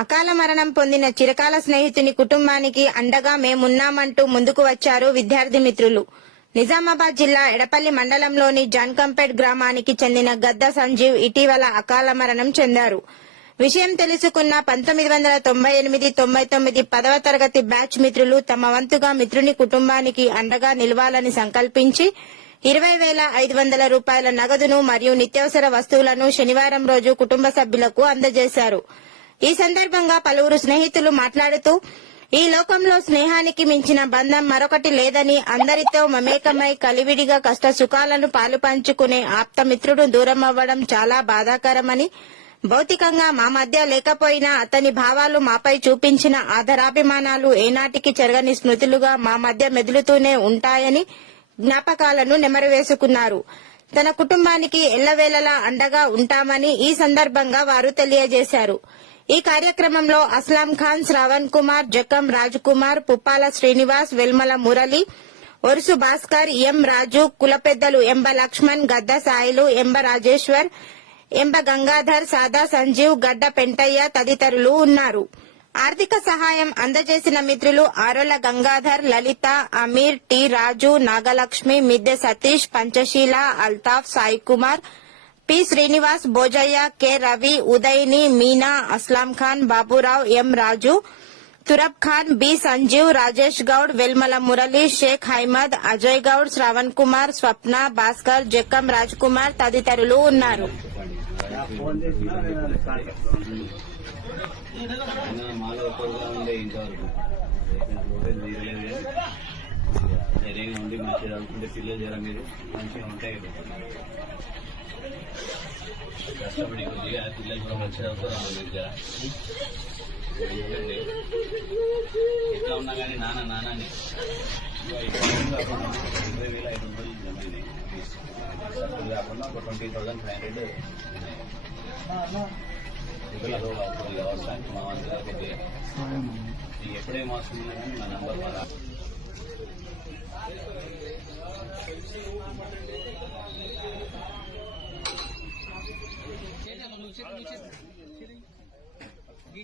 అకాల మరణం పొందిన చిరకాల స్నేహితుని కుటుంబానికి అండగా మేమున్నామంటూ ముందుకు వచ్చారు విద్యార్థి మిత్రులు. నిజామాబాద్ జిల్లా ఎడపల్లి మండలంలోని జాన్కంపేట్ గ్రామానికి చెందిన గద్ద సంజీవ్ ఇటీవల అకాల మరణం చెందారు. విషయం తెలుసుకున్న 1998-99 10వ తరగతి బ్యాచ్ మిత్రులు తమ వంతుగా మిత్రుని కుటుంబానికి అండగా నిలవాలని సంకల్పించి 20,500 రూపాయల నగదును మరియు నిత్యావసర వస్తువులను శనివారం రోజు కుటుంబ సభ్యులకు అందజేశారు. ఈ సందర్భంగా పలువురు స్నేహితులు మాట్లాడుతూ, ఈ లోకంలో స్నేహానికి మించిన బంధం మరొకటి లేదని, అందరితో మమేకమై కలివిడిగా కష్ట సుఖాలను పాలు పంచుకునే ఆప్తమిత్రుడు దూరం అవ్వడం చాలా బాధాకరమని, భౌతికంగా మా మధ్య లేకపోయినా అతని భావాలు మాపై చూపించిన ఆదరాభిమానాలు ఏనాటికి చెరగని స్మృతులుగా మా మధ్య మెదులుతూనే ఉంటాయని జ్ఞాపకాలను నెమరువేసుకున్నారు. తన కుటుంబానికి ఎల్లవేళలా అండగా ఉంటామని ఈ సందర్భంగా వారు తెలియజేశారు. ఈ కార్యక్రమంలో అస్లాం ఖాన్, శ్రావణ్ కుమార్, జక్కం రాజ్ కుమార్, పుప్పాల శ్రీనివాస్, వెల్మల మురళి, ఒరుసు భాస్కర్, ఎం రాజు, కుల పెద్దలు ఎంబ లక్ష్మణ్, గద్ద సాయిలు, ఎంబ రాజేశ్వర్, ఎంబ గంగాధర్, సాదా సంజీవ్, గడ్డ పెంటయ్య తదితరులు ఉన్నారు. ఆర్థిక సహాయం అందజేసిన మిత్రులు ఆరోల గంగాధర్, లలిత, అమీర్, టి రాజు, నాగలక్ష్మి, మిద్దె సతీష్, పంచశీల, అల్తాఫ్, సాయి కుమార్, పి శ్రీనివాస్, భోజయ్య, కె రవి, ఉదయిని, మీనా, అస్లాం ఖాన్, బాబురావు, ఎం రాజు, తురబ్ ఖాన్, బి సంజీవ్, రాజేష్ గౌడ్, వెల్మల మురళి, షేక్ హైమద్, అజయ్ గౌడ్, శ్రవణ్ కుమార్, స్వప్న, భాస్కర్, జక్కం రాజ్ కుమార్ తదితరులు ఉన్నారు. ధైర్యంగా ఉండి మంచిగా చదువుకుంటే పిల్లలు జర మీరు మంచిగా ఉంటాయి. కష్టపడి కొద్దిగా పిల్లలు కూడా మంచిగా చదువుతారు. మీరు జర ఎట్లా ఉన్నా కానీ నాన్నని 20,500 జమైంది. సబ్సిడీ కాకుండా ఒక 20,500 పిల్లలు అవసరానికి మా వంతుగా కొద్దిగా ఎప్పుడేం అవసరం ఉన్నా కానీ మా నంబర్ మన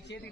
చేతి